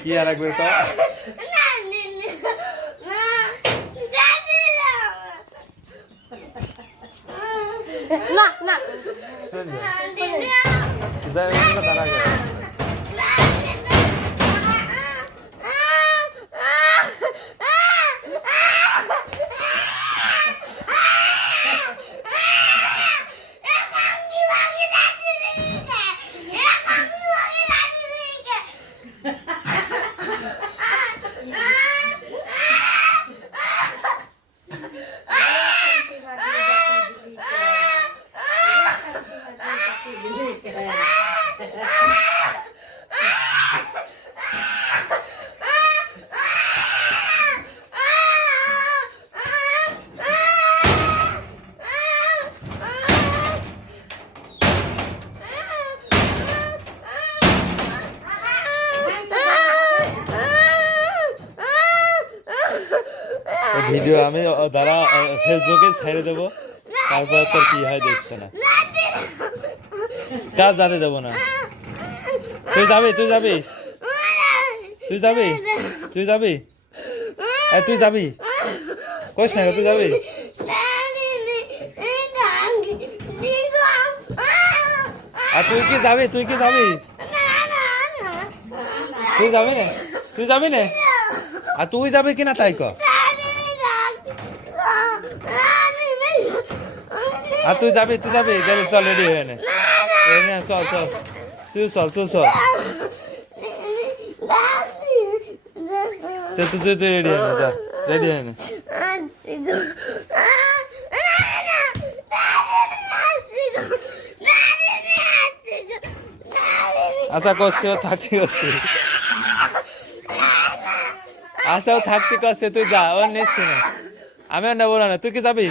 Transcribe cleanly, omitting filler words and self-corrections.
কি আর একবার কর না না দাঁড়া ভিডিও আমি দ্বারা ফেসবুকে ছেড়ে দেবো তারপর তোর কি হয় দেখছে না কাজ জানতে দেবো না তুই যাবি তুই যাবি তুই যাবি তুই যাবি তুই যাবি কইস না তুই যাবি আর তুই কি যাবি তুই কি যাবি তুই যাবি না তুই যাবি না আর তুই যাবি কিনা তাই ক আর তুই যাবি গেলে চল রেডি হয়ে নে চল চল তুই চল তুই চল তুই রেডি হয়ে নে যা রেডি হয়ে নে আশা করছি ও থাকতে করছি আশা ও থাকতে করছে তুই যা ও নিচ্ছি না আমি আর নেবো না তুই কি যাবি